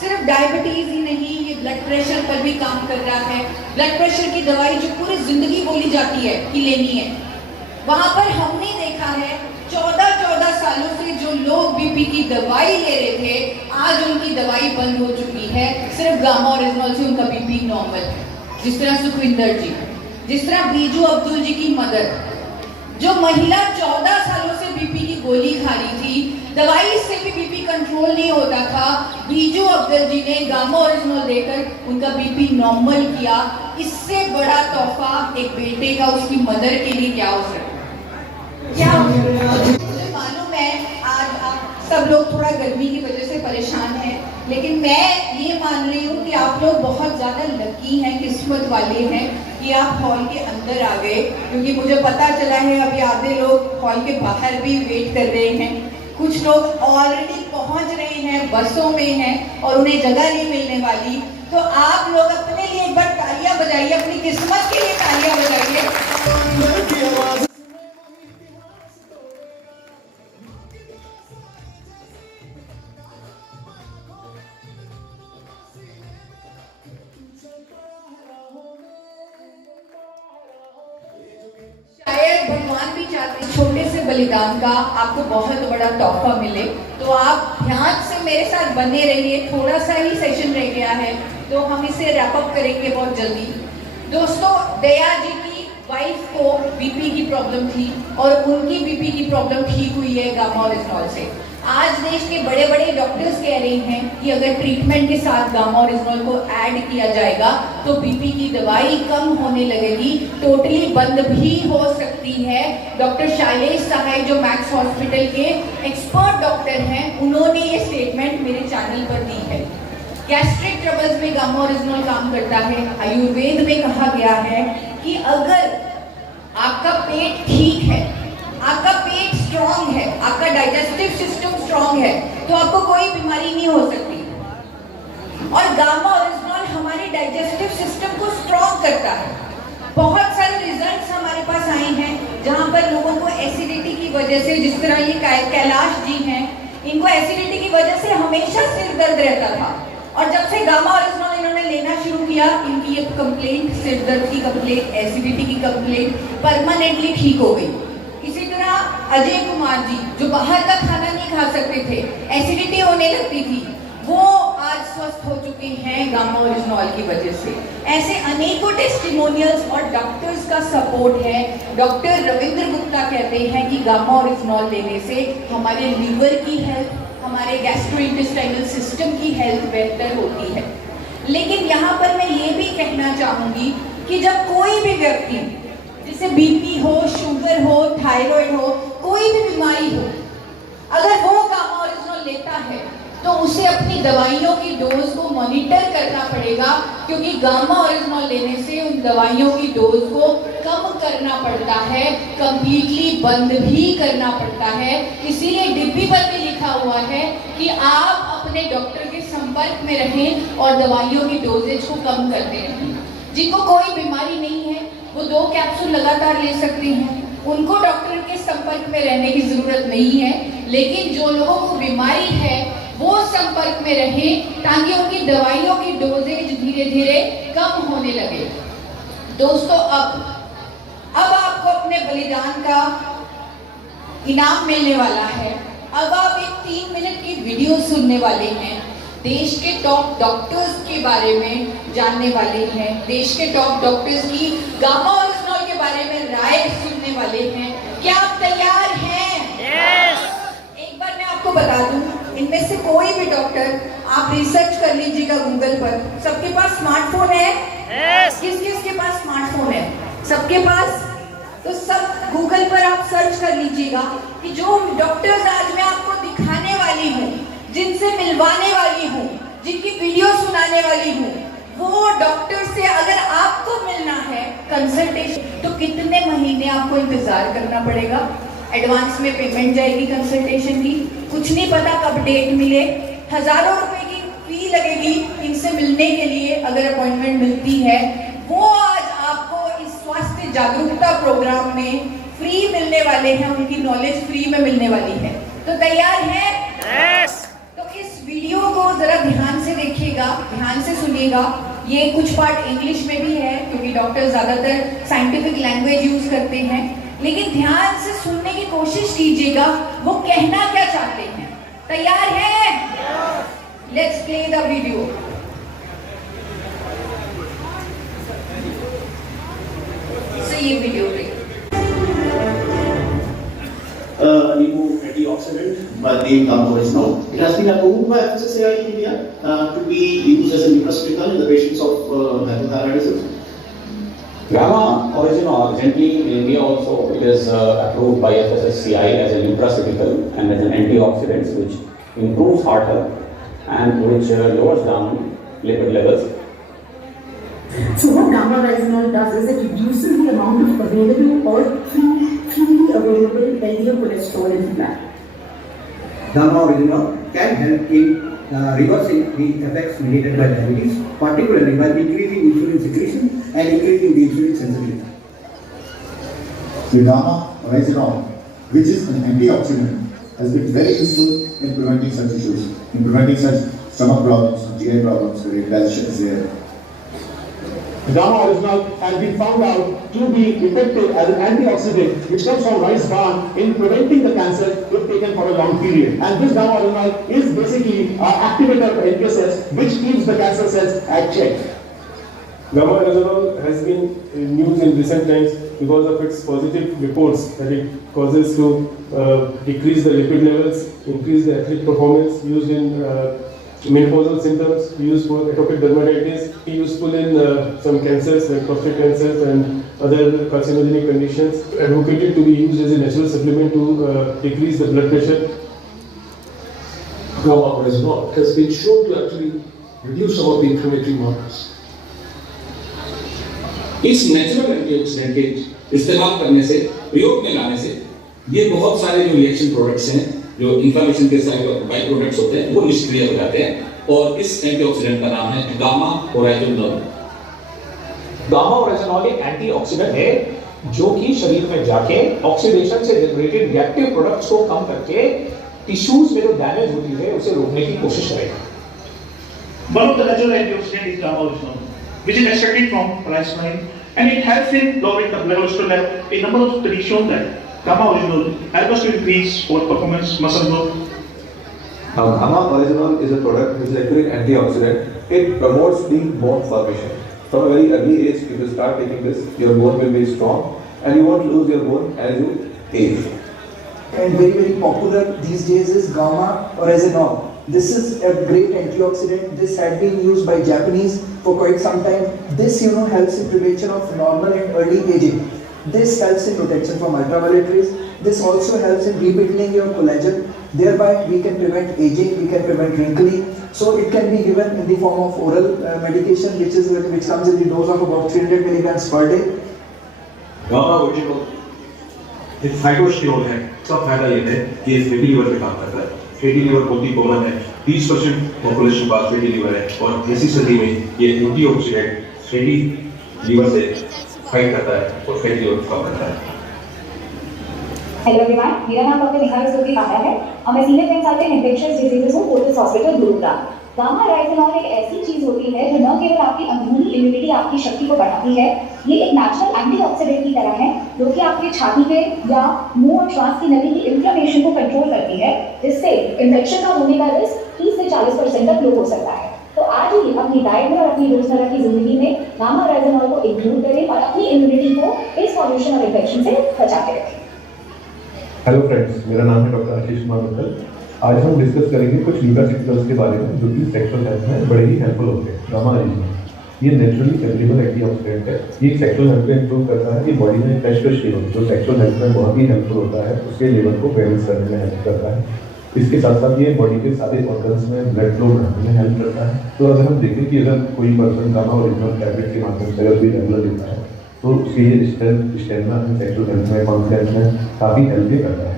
सिर्फ डायबिटीज ही नहीं, ये ब्लड प्रेशर पर भी काम कर रहा है। ब्लड प्रेशर की दवाई जो पूरी जिंदगी बोली जाती है कि लेनी है, वहां पर हमने देखा है 14 सालों से जो लोग बीपी की दवाई ले रहे थे, आज उनकी दवाई बंद हो चुकी है। सिर्फ गामा ओरिजिनॉल से उनका बीपी नॉर्मल है। जिस तरह सुखविंदर जी, जिस तरह बीजू अब्दुल जी की मदर, जो महिला 14 सालों से बीपी की गोली खा रही थी, दवाई से भी बीपी कंट्रोल नहीं होता था, बीजू अब्दुल जी ने गामा ओरिजिनॉल देकर उनका बीपी नॉर्मल किया। इससे बड़ा तोहफा एक बेटे का उसकी मदर के लिए क्या हो सकता है? क्या मुझे मालूम है आज आप सब लोग थोड़ा गर्मी की वजह से परेशान हैं, लेकिन मैं ये मान रही हूँ कि आप लोग बहुत ज़्यादा लकी हैं, किस्मत वाले हैं कि आप हॉल के अंदर आ गए, क्योंकि मुझे पता चला है अभी आधे लोग हॉल के बाहर भी वेट कर रहे हैं, कुछ लोग ऑलरेडी पहुंच रहे हैं, बसों में हैं और उन्हें जगह नहीं मिलने वाली। तो आप लोग अपने लिए एक बार तालियां बजाइए, अपनी किस्मत के लिए तालियां बजाइए। शायद भगवान भी चाहते हैं छोटे से बलिदान का आपको बहुत बड़ा तोहफा मिले, तो आप ध्यान से मेरे साथ बने रहिए। थोड़ा सा ही सेशन रह गया है तो हम इसे रैप अप करेंगे बहुत जल्दी। दोस्तों, दया जी की वाइफ को बीपी की प्रॉब्लम थी और उनकी बीपी की प्रॉब्लम ठीक हुई है गामा ओरिजिनॉल से। आज देश के बड़े बड़े डॉक्टर्स कह रहे हैं कि अगर ट्रीटमेंट के साथ गामा ओरिजिनॉल को ऐड किया जाएगा तो बीपी की दवाई कम होने लगेगी, टोटली बंद भी हो सकती है। डॉक्टर शैलेश सहाय जो मैक्स हॉस्पिटल के एक्सपर्ट डॉक्टर हैं, उन्होंने ये स्टेटमेंट मेरे चैनल पर दी है। गैस्ट्रिक ट्रबल्स में गामा ओरिजिनल काम करता है। आयुर्वेद में कहा गया है कि अगर आपका पेट ठीक है, आपका पेट स्ट्रांग है, आपका डाइजेस्टिव सिस्टम स्ट्रांग है, तो आपको कोई बीमारी नहीं हो सकती। और गामा ओरिजिनल हमारे डाइजेस्टिव सिस्टम को स्ट्रांग करता है। बहुत सारे रिजल्ट्स हमारे पास आए हैं जहां पर लोगों को एसिडिटी की वजह से, जिस तरह ये कैलाश जी हैं, इनको एसिडिटी की वजह से हमेशा सिर दर्द रहता था, और जब से गामा ओरिजिनल इन्होंने लेना शुरू किया, इनकी ये कंप्लेंट, सिर दर्द की कंप्लेंट, एसिडिटी की कंप्लेंट परमानेंटली ठीक हो गई। इसी तरह अजय कुमार जी, जो बाहर का खाना नहीं खा सकते थे, एसिडिटी होने लगती थी, वो आज स्वस्थ हो चुके हैं गामा ओरिजिनल की वजह से। ऐसे अनेकों टेस्टिमोनियल्स और डॉक्टर्स का सपोर्ट है। डॉक्टर रविंद्र गुप्ता कहते हैं कि गामा ओरिजिनल लेने से हमारे लीवर की हेल्थ, हमारे गैस्ट्रोइंटेस्टाइनल सिस्टम की हेल्थ बेहतर होती है। लेकिन यहाँ पर मैं ये भी कहना चाहूँगी कि जब कोई भी व्यक्ति, जिसे बीपी हो, शुगर हो, थायराइड हो, कोई भी बीमारी हो, अगर वो गामा ओरिजिनल लेता है तो उसे अपनी दवाइयों की डोज को मॉनिटर करना पड़ेगा, क्योंकि गामा ओरिजिनल लेने से उन दवाइयों की डोज को कम करना पड़ता है, कंप्लीटली बंद भी करना पड़ता है। इसीलिए डिब्बी पर भी लिखा हुआ है कि आप अपने डॉक्टर के संपर्क में रहें और दवाइयों की डोजेज को कम करते रहें। जिनको कोई बीमारी नहीं है वो 2 कैप्सूल लगातार ले सकते हैं, उनको डॉक्टर के संपर्क में रहने की जरूरत नहीं है। लेकिन जो लोगों को बीमारी है वो संपर्क में रहे, ताकि उनकी दवाइयों की डोजेज धीरे धीरे कम होने लगे। दोस्तों, अब आपको अपने बलिदान का इनाम मिलने वाला है। अब आप एक 3 मिनट की वीडियो सुनने वाले हैं, देश के टॉप डॉक्टर्स के बारे में जानने वाले हैं, देश के टॉप डॉक्टर्स की गामा ओरिजिनल के बारे में राय सुनने वाले हैं। क्या आप तैयार हैं? Yes! एक बार मैं आपको बता दूं, इनमें से कोई भी डॉक्टर, आप रिसर्च कर लीजिएगा गूगल पर, सबके पास स्मार्टफोन है? Yes! किस किस के पास स्मार्टफोन है? सबके पास। तो सब गूगल पर आप सर्च कर लीजिएगा कि जो डॉक्टर्स आज मैं आपको दिखाने वाली हूँ, जिनसे मिलवाने वाली हूँ, जिनकी वीडियो सुनाने वाली हूँ, वो डॉक्टर से अगर आपको मिलना है कंसल्टेशन, तो कितने महीने आपको इंतजार करना पड़ेगा? एडवांस में पेमेंट जाएगी कंसल्टेशन की, कुछ नहीं पता कब डेट मिले, हजारों रुपए की फी लगेगी इनसे मिलने के लिए अगर अपॉइंटमेंट मिलती है। वो आज आपको इस स्वास्थ्य जागरूकता प्रोग्राम में फ्री मिलने वाले हैं, उनकी नॉलेज फ्री में मिलने वाली है। तो तैयार है? Yes! तो इस वीडियो को जरा ध्यान से देखिएगा, ध्यान से सुनिएगा। ये कुछ पार्ट इंग्लिश में भी है, क्योंकि डॉक्टर ज्यादातर साइंटिफिक लैंग्वेज यूज करते हैं, लेकिन ध्यान से सुनने की कोशिश कीजिएगा वो कहना क्या चाहते हैं। तैयार हैं? Let's play the video. ये वीडियो पे new antioxidant by the name gamma oryzanol. It has been approved by FSSAI in India to be used as a nutraceutical in the patients of hypothyroidism. Gamma oryzanol, gently in India also, it is approved by FSSAI as a nutraceutical and as an antioxidant which improves heart health and which lowers down lipid levels. So what gamma oryzanol does is it reduces the amount of available or freely available LDL cholesterol in the blood. Gamma oryzanol can help in reversing the effects mediated by diabetes, particularly by increasing insulin secretion and increasing the insulin sensitivity. The gamma oryzanol, which is an antioxidant, has been very useful in preventing such issues, in preventing such stomach problems, GI problems, where digestion is there. Gamma oryzanol has been found out to be effective as an antioxidant which comes from rice bran in preventing the cancer if taken for a long period. And this gamma oryzanol is basically an activator of NK cells which keeps the cancer cells at check. Gamma oryzanol has been in use in recent times because of its positive reports that it causes to decrease the lipid levels, increase the athletic performance, used in menopausal symptoms, used for atopic dermatitis, useful in some cancers like prostate cancers and other carcinogenic conditions, advocated to be used as a natural supplement to decrease the blood pressure. Gamma oryzanol has been shown to actually reduce some of the inflammatory markers. इस natural antioxidant के इस्तेमाल करने से, प्रयोग में लाने से, ये बहुत सारे जो रिएक्शन प्रोडक्ट्स हैं, जो इन्फ्लेमेशन के सारे बाई प्रोडक्ट्स होते हैं, वो निष्क्रिय हो जाते हैं और इस एंटीऑक्सीडेंट का नाम है गामा ओराइजोनोल। गामा ओराइजोनोल एक एंटीऑक्सीडेंट है जो कि शरीर में जाके ऑक्सीडेशन से जनरेटेड रिएक्टिव प्रोडक्ट्स को कम करके टिश्यूज में जो डैमेज होती है उसे रोकने की कोशिश करेगा। One of the natural antioxidants is gamma oryzanol, which is extracted from rice bran, and it helps in lowering the blood cholesterol level. A number of studies shown that gamma oryzanol helps us to increase our performance, muscle growth. Gamma oryzanol is a product which is actually an antioxidant. It promotes the bone formation. From a very early age, if you start taking this, your bone will be strong, and you won't lose your bone as you age. And very popular these days is gamma oryzanol. This is a great antioxidant. This had been used by Japanese for quite some time. This helps in prevention of normal and early aging. This helps in protection from ultraviolet rays. This also helps in rebuilding your collagen. Thereby we can prevent aging, we can prevent wrinkling. So it can be given in the form of oral medication which comes in the dose of about 300 milligrams per day. Gamma oryzanol एक phytosterol है। इसका फायदा ये है कि ये fatty liver पे काम करता है। फैटी लिवर बहुत ही कॉमन है, 30% पॉपुलेशन का फैटी लिवर है और ऐसी स्थिति में ये एंटीऑक्सीडेंट फैटी लिवर से फाइट करता है और फैटी लिवर को कम करता है। हेलो एवरीवन, मेरा नाम डॉक्टर निहाल सूरी पांडा है और मैं सीनियर कंसल्टेंट इन्फेक्शियस डिजीजेस हूं फोर्टिस हॉस्पिटल गुरुग्राम। गामा ओराइजोनॉल एक ऐसी चीज होती है जो न केवल आपकी अंदरूनी इम्यूनिटी, आपकी शक्ति को बढ़ाती है, ये एक नेचुरल एंटीऑक्सीडेंट की तरह है जो कि आपके छाती के या मुंह और श्वास की नली की इन्फ्लेमेशन को कंट्रोल करती है, जिससे इन्फेक्शन का होने का रिस्क 30 से 40% तक लो हो सकता है। तो आज ही अपनी डाइट में और अपनी रोजमर्रा की जिंदगी में गामा ओराइजोनॉल को इंक्लूड करें और अपनी इम्यूनिटी को इस पॉल्यूशन और इन्फेक्शन से बचा के रखें। हेलो फ्रेंड्स, मेरा नाम है डॉक्टर आशीष कुमार मित्तल। आज हम डिस्कस करेंगे कुछ न्यूट्रास्यूटिकल्स के बारे में जो कि सेक्सुअल हेल्थ में बड़े ही हेल्पफुल होते हैं। गामा ओराइजोनॉल ये नेचुरली अवेलेबल एंटीऑक्सीडेंट है। ये सेक्सुअल हेल्थ में इंप्रूव करता है। ये बॉडी में टेस्टोस्टेरोन जो सेक्सुअल हेल्थ में बहुत ही हेल्पफुल होता है, उसके लेवल को बैलेंस करने में हेल्प करता है। इसके साथ साथ ये बॉडी के सारे ऑर्गन्स में ब्लड फ्लो बढ़ाने में हेल्प करता है। तो अगर हम देखें कि अगर कोई पर्सन गामा ओरिजिनल टैबलेट के माध्यम से अगर भी रेगुलर लेता है तो उसके ये स्टेमिना एंड सेक्सुअल हेल्थ में, कॉन्फिडेंस में काफ़ी हेल्प भी करता है।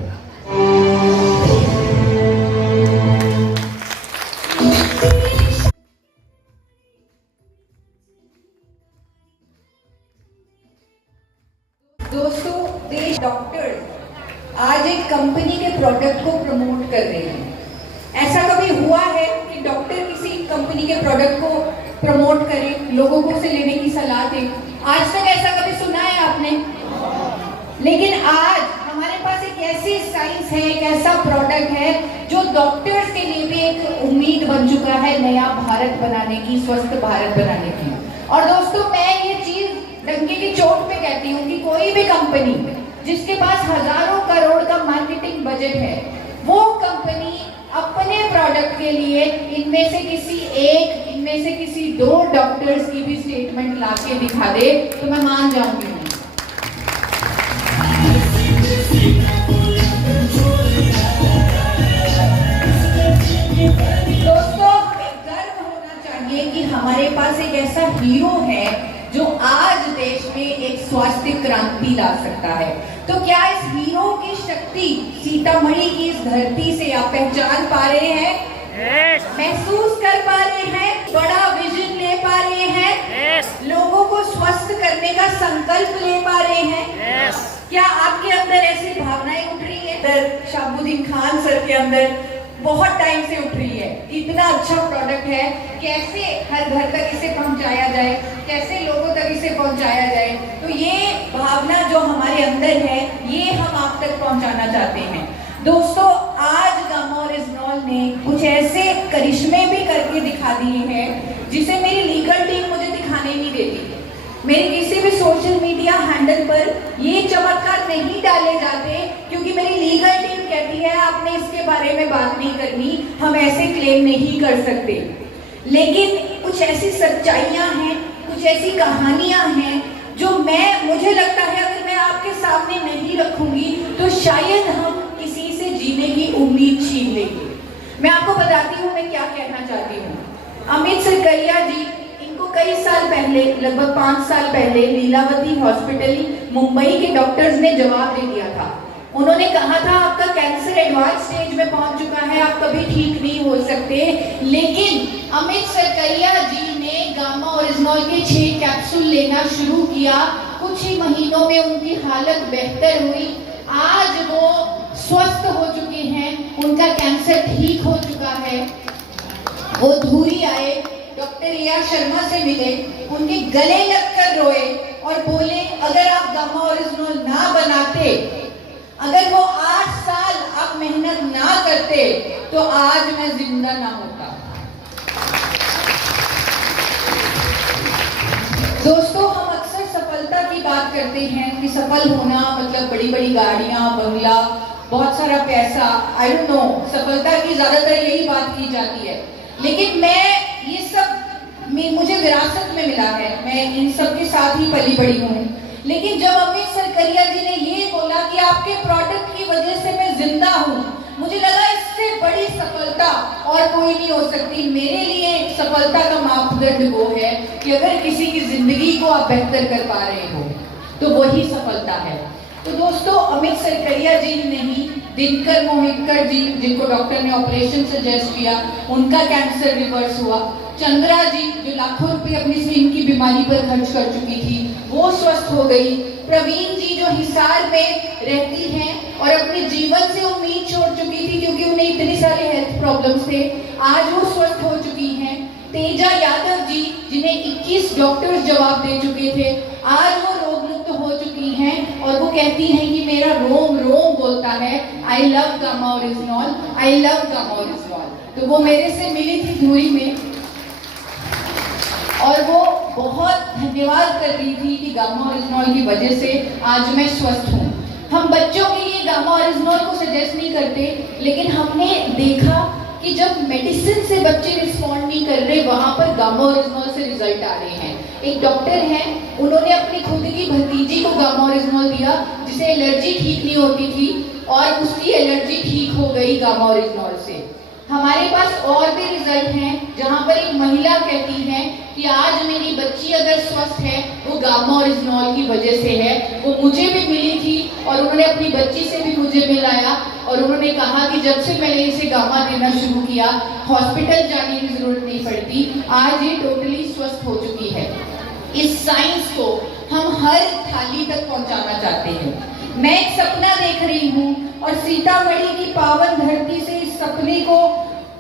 दोस्तों, देश डॉक्टर्स आज एक कंपनी के प्रोडक्ट को प्रमोट कर रहे हैं। ऐसा कभी हुआ है कि डॉक्टर किसी कंपनी के प्रोडक्ट को प्रमोट करें, लोगों को उसे लेने की सलाह दें? आज तक ऐसा कभी सुना है आपने? लेकिन आज हमारे पास एक ऐसी साइंस है, एक ऐसा प्रोडक्ट है जो डॉक्टर्स के लिए भी एक उम्मीद बन चुका है नया भारत बनाने की, स्वस्थ भारत बनाने की। और दोस्तों, मैं ये चीज डंके की चोट पे कहती हूँ कि कोई भी कंपनी जिसके पास हजारों करोड़ का मार्केटिंग बजट है, वो कंपनी अपने प्रोडक्ट के लिए इनमें से किसी एक, इनमें से किसी 2 डॉक्टर्स की भी स्टेटमेंट लाके दिखा दे तो मैं मान जाऊंगी। दोस्तों, गर्व होना चाहिए कि हमारे पास एक ऐसा हीरो है जो आज देश में एक स्वास्थ्य क्रांति ला सकता है। तो क्या इस हीरो की शक्ति सीतामढ़ी की इस धरती से आप पहचान पा रहे हैं? महसूस कर पा रहे हैं? बड़ा विजन ले पा रहे हैं? लोगों को स्वस्थ करने का संकल्प ले पा रहे हैं? क्या आपके अंदर ऐसी भावनाएं उठ रही है? शहाबुद्दीन खान सर के अंदर बहुत टाइम से उठ रही है। इतना अच्छा प्रोडक्ट है, कैसे हर घर तक इसे पहुंचाया जाए, कैसे लोगों तक इसे पहुंचाया जाए। तो ये भावना जो हमारे अंदर है, ये हम आप तक पहुंचाना चाहते हैं। दोस्तों, आज गामा ओरिजिनॉल ने कुछ ऐसे करिश्मे भी करके दिखा दिए हैं जिसे मेरी लीगल टीम मुझे दिखाने नहीं देती। मेरे किसी भी सोशल मीडिया हैंडल पर ये चमत्कार नहीं डाले जाते क्योंकि मेरी लीगल टीम कहती है आपने इसके बारे में बात नहीं करनी, हम ऐसे क्लेम नहीं कर सकते। लेकिन कुछ ऐसी सच्चाइयां हैं, कुछ ऐसी कहानियां हैं जो मुझे लगता है अगर मैं आपके सामने नहीं रखूंगी तो शायद हम किसी से जीने की उम्मीद छीन लेंगे। मैं आपको बताती हूँ मैं क्या कहना चाहती हूँ। अमित सरकरिया जी, इनको कई साल पहले, लगभग 5 साल पहले लीलावती हॉस्पिटल मुंबई के डॉक्टर्स ने जवाब दे दिया था। उन्होंने कहा था आपका कैंसर एडवांस स्टेज में पहुंच चुका है, आप कभी ठीक नहीं हो सकते। लेकिन अमित सरकरिया जी ने गामा ओरिजिनल के 6 कैप्सूल लेना शुरू किया। कुछ ही महीनों में उनकी हालत बेहतर हुई। आज वो स्वस्थ हो चुके हैं, उनका कैंसर ठीक हो चुका है। वो धूरी आए, डॉक्टर ए.आर. शर्मा से मिले, उनके गले लगकर रोए और बोले अगर आप गामा ओरिजिनल ना बनाते, अगर वो 8 साल आप मेहनत ना करते तो आज मैं जिंदा ना होता। दोस्तों, हम अक्सर सफलता की बात करते हैं कि सफल होना मतलब बड़ी बड़ी गाड़ियां, बंगला, बहुत सारा पैसा, आई डोंट नो, सफलता की ज्यादातर यही बात की जाती है। लेकिन मैं ये सब मुझे विरासत में मिला है, मैं इन सब के साथ ही पली बड़ी हूँ। लेकिन जब अमित सरकरिया जी ने ये बोला कि आपके प्रोडक्ट की वजह से मैं जिंदा हूँ, मुझे लगा इससे बड़ी सफलता और कोई नहीं हो सकती। मेरे लिए सफलता का मापदंड वो है कि अगर किसी की जिंदगी को आप बेहतर कर पा रहे हो तो वही सफलता है। तो दोस्तों, अमित सरकरिया जी नहीं, दिनकर मोहितकर जी, जिनको डॉक्टर ने ऑपरेशन सजेस्ट किया, उनका कैंसर रिवर्स हुआ। चंद्रा जी, जो लाखों रुपए अपनी स्किन की बीमारी पर खर्च कर चुकी थी, वो स्वस्थ हो गई। प्रवीण जी, जो हिसार में रहती हैं और अपने जीवन से उम्मीद छोड़ चुकी थी क्योंकि उन्हें इतने सारे हेल्थ प्रॉब्लम्स थे, आज वो स्वस्थ हो चुकी हैं। तेजा यादव जी, जिन्हें 21 डॉक्टर्स जवाब दे चुके थे, आज वो रोग मुक्त हो चुकी हैं और वो कहती हैं कि मेरा रोम रोम बोलता है I love gamma original, I love gamma original. तो वो मेरे से मिली थी धुरी में और वो बहुत धन्यवाद कर रही थी कि गामा ओरिजिनल की वजह से आज मैं स्वस्थ हूँ। हम बच्चों के लिए गामा ओरिजिनल को सजेस्ट नहीं करते, लेकिन हमने देखा कि जब मेडिसिन से बच्चे रिस्पॉन्ड नहीं कर रहे, वहां पर गामा ओरिजिनल से रिजल्ट आ रहे हैं। एक डॉक्टर हैं, उन्होंने अपनी खुद की भतीजी को गामा ओरिजिनल दिया जिसे एलर्जी ठीक नहीं होती थी और उसकी एलर्जी ठीक हो गई गामा ओरिजिनल से। हमारे पास और भी रिजल्ट हैं जहां पर एक महिला कहती है कि आज मेरी बच्ची अगर स्वस्थ है वो गामा ओरिजिनल की वजह से है। वो मुझे भी मिली थी और उन्होंने अपनी बच्ची से भी मुझे मिलाया और उन्होंने कहा कि जब से मैंने इसे गामा देना शुरू किया, हॉस्पिटल जाने की जरूरत नहीं पड़ती, आज ये टोटली स्वस्थ हो चुकी है। इस साइंस को हम हर थाली तक पहुंचाना चाहते हैं। मैं एक सपना देख रही हूँ और सीतामढ़ी की पावन धरती से इस सपने को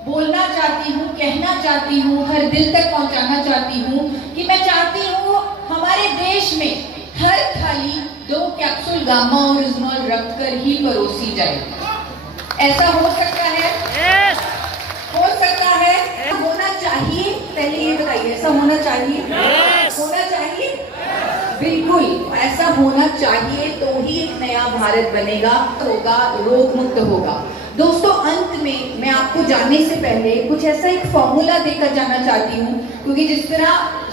बोलना चाहती हूँ, कहना चाहती हूँ, हर दिल तक पहुंचाना चाहती हूँ कि मैं चाहती हूँ हमारे देश में हर थाली 2 कैप्सूल गामा ओरिजिनल रखकर ही परोसी जाए। ऐसा हो सकता है? yes! हो सकता है? होना चाहिए? पहले ये बताइए, ऐसा होना चाहिए? yes! होना चाहिए? बिल्कुल ऐसा होना चाहिए, तो ही एक नया भारत बनेगा, होगा, रोग मुक्त होगा। दोस्तों, अंत में मैं आपको जाने से पहले कुछ ऐसा एक फॉर्मूला देकर जाना चाहती हूँ, क्योंकि जिस तरह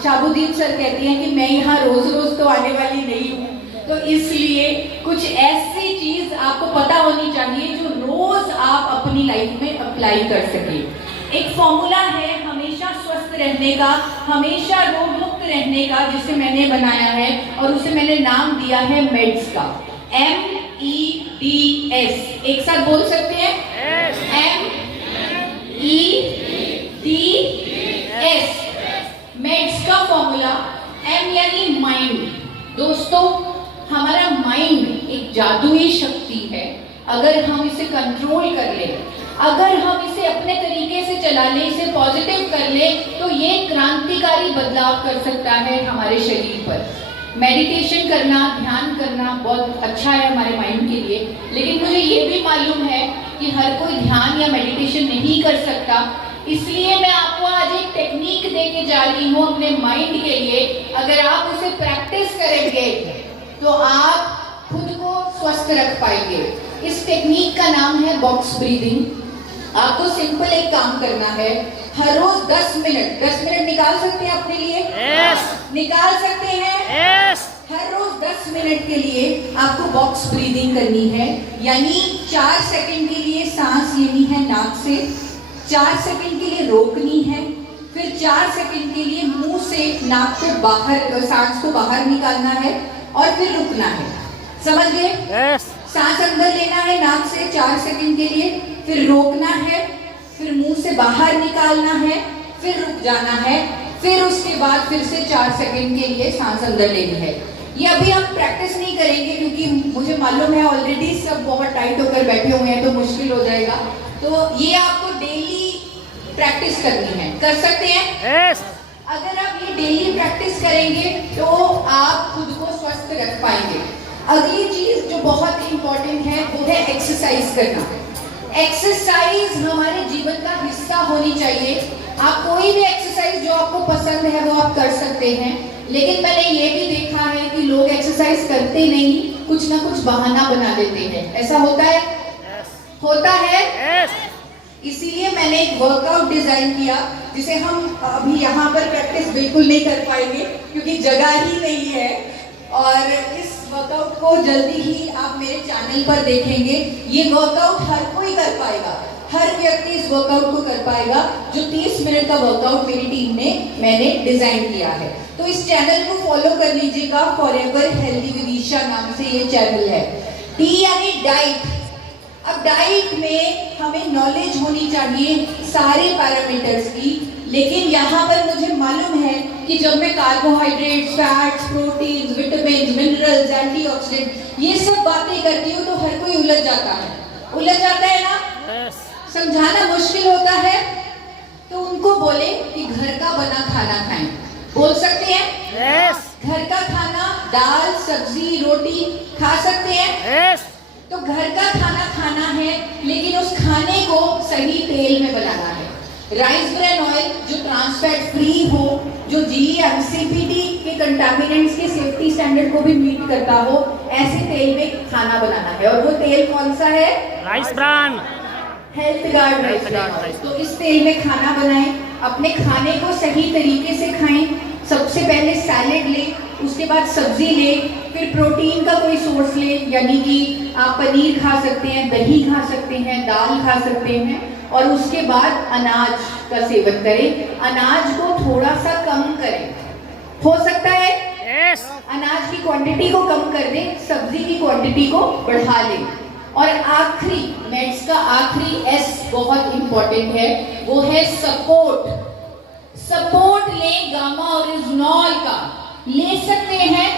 शाबुद्दीन सर कहती हैं कि मैं यहाँ रोज रोज तो आने वाली नहीं हूँ, तो इसलिए कुछ ऐसी चीज आपको पता होनी चाहिए जो रोज आप अपनी लाइफ में अप्लाई कर सके। एक फॉर्मूला है हमेशा स्वस्थ रहने का, हमेशा रोग मुक्त रहने का, जिसे मैंने बनाया है और उसे मैंने नाम दिया है मेड्स का। MEDS, एक साथ बोल सकते हैं? MEDS, मेड्स का फॉर्मूला। M यानी माइंड। दोस्तों, हमारा माइंड एक जादुई शक्ति है। अगर हम इसे कंट्रोल कर ले, अगर हम इसे अपने तरीके से चला ले, इसे पॉजिटिव कर ले, तो ये क्रांतिकारी बदलाव कर सकता है हमारे शरीर पर। मेडिटेशन करना, ध्यान करना बहुत अच्छा है हमारे माइंड के लिए, लेकिन मुझे ये भी मालूम है कि हर कोई ध्यान या मेडिटेशन नहीं कर सकता। इसलिए मैं आपको आज एक टेक्निक देके जा रही हूँ अपने माइंड के लिए। अगर आप उसे प्रैक्टिस करेंगे तो आप खुद को स्वस्थ रख पाएंगे। इस टेक्निक का नाम है बॉक्स ब्रीदिंग। आपको सिंपल एक काम करना है, हर रोज 10 मिनट निकाल सकते हैं अपने लिए? yes! निकाल सकते हैं? yes! हर रोज 10 मिनट के लिए आपको बॉक्स ब्रीदिंग करनी है, यानी 4 सेकंड के लिए सांस लेनी है नाक से, 4 सेकंड के लिए रोकनी है, फिर फिर 4 सेकंड के लिए मुंह से नाक को बाहर, सांस को बाहर निकालना है और फिर रुकना है। समझ गए? सांस अंदर लेना है नाक से 4 सेकंड के लिए, फिर रोकना है, फिर मुंह से बाहर निकालना है, फिर रुक जाना है, फिर उसके बाद फिर से 4 सेकंड के लिए सांस अंदर लेनी है। ये अभी हम प्रैक्टिस नहीं करेंगे क्योंकि मुझे मालूम है ऑलरेडी सब बहुत टाइट होकर बैठे हुए हैं तो मुश्किल हो जाएगा। तो ये आपको डेली प्रैक्टिस करनी है। कर सकते हैं? अगर आप ये डेली प्रैक्टिस करेंगे तो आप खुद को स्वस्थ रख पाएंगे। अगली चीज जो बहुत इंपॉर्टेंट है वो है एक्सरसाइज करना। एक्सरसाइज हमारे जीवन का हिस्सा होनी चाहिए। आप कोई भी एक्सरसाइज जो आपको पसंद है वो आप कर सकते हैं, लेकिन मैंने ये भी देखा है कि लोग एक्सरसाइज करते नहीं, कुछ ना कुछ बहाना बना देते हैं। ऐसा होता है? होता है? इसीलिए मैंने एक वर्कआउट डिजाइन किया जिसे हम अभी यहाँ पर प्रैक्टिस बिल्कुल नहीं कर पाएंगे क्योंकि जगह ही नहीं है, और इस वर्कआउट को जल्दी ही आप मेरे चैनल पर देखेंगे। ये वर्कआउट हर कोई कर पाएगा, हर व्यक्ति इस वर्कआउट को कर पाएगा। जो 30 मिनट का वर्कआउट मेरी टीम ने मैंने डिजाइन किया है, तो इस चैनल को फॉलो कर लीजिएगा। फॉरएवर हेल्दी विद ईशा नाम से ये चैनल है। टी यानी डाइट। अब डाइट में हमें नॉलेज होनी चाहिए सारे पैरामीटर्स की, लेकिन यहाँ पर मुझे मालूम है कि जब मैं carbohydrates, fats, proteins, vitamins, minerals, antioxidant ये सब बातें करती हूँ तो हर कोई उलझ जाता है। उलझ जाता है ना? समझाना मुश्किल होता है, तो उनको बोले कि घर का बना खाना खाएं। बोल सकते हैं? घर का खाना, दाल, सब्जी, रोटी खा सकते हैं? तो घर का खाना खाना है, लेकिन उस खाने को सही तेल में बनाना है। राइस ब्रैन ऑयल जो ट्रांसफैट फ्री हो, जो GMCPD के कंटामिनेंट्स के सेफ्टी स्टैंडर्ड को भी मीट करता हो, ऐसे तेल में खाना बनाना है। और वो तेल कौन सा है? Rice brand, health guard rice brand. तो इस तेल में खाना बनाएं, अपने खाने को सही तरीके से खाएं। सबसे पहले सैलेड ले, उसके बाद सब्जी ले, फिर प्रोटीन का कोई सोर्स ले, यानी कि आप पनीर खा सकते हैं, दही खा सकते हैं, दाल खा सकते हैं, और उसके बाद अनाज का सेवन करें। अनाज को थोड़ा सा कम करें, हो सकता है अनाज की क्वांटिटी को कम कर दें, सब्जी की क्वांटिटी को बढ़ा लें। और आखिरी मेड्स का आखिरी S बहुत इंपॉर्टेंट है, वो है सपोर्ट। सपोर्ट लें गामा ओरिजिनॉल का, ले सकते हैं।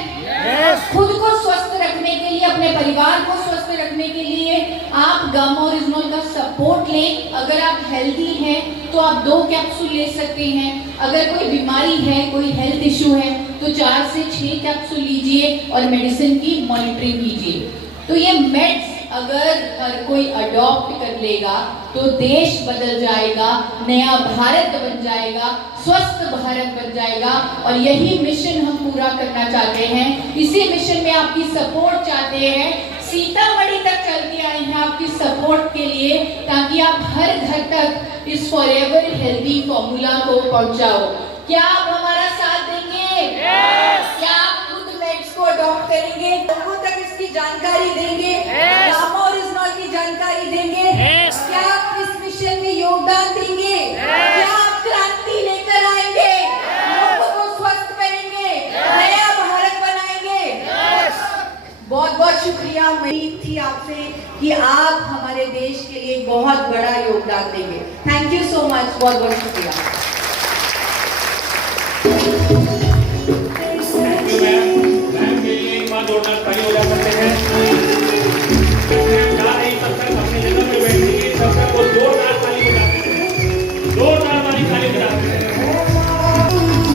खुद को स्वस्थ रखने के लिए, अपने परिवार को स्वस्थ रखने के लिए आप गामा ओरिजिनॉल का सपोर्ट लें। अगर आप हेल्दी हैं तो आप 2 कैप्सूल ले सकते हैं। अगर कोई बीमारी है, कोई हेल्थ इश्यू है, तो 4 से 6 कैप्सूल लीजिए और मेडिसिन की मॉनिटरिंग कीजिए। तो ये मेड्स अगर हर कोई अडॉप्ट कर लेगा तो देश बदल जाएगा, नया भारत बन जाएगा, स्वस्थ भारत बन जाएगा। और यही मिशन हम पूरा करना चाहते हैं। इसी मिशन में आपकी सपोर्ट चाहते हैं। सीतामढ़ी तक चल के आए हैं आपकी सपोर्ट के लिए, ताकि आप हर घर तक इस फॉरएवर हेल्दी फॉर्मूला को पहुंचाओ। क्या आप हमारा साथ देंगे? क्या आप खुद मेड्स को अडॉप्ट करेंगे? लोगों तक इसकी जानकारी देंगे? गामा ओरिजिनॉल की जानकारी देंगे? क्या आप इस मिशन में योगदान देंगे? क्या आप क्रांति लेकर आएंगे? लोगों को स्वस्थ करेंगे, नया भारत बनाएंगे? बहुत बहुत शुक्रिया। उम्मीद थी आपसे कि आप हमारे देश के लिए बहुत बड़ा योगदान देंगे। थैंक यू सो मच, बहुत बहुत शुक्रिया। मैम के लिए एक बार जोरदार ताली हो जाए।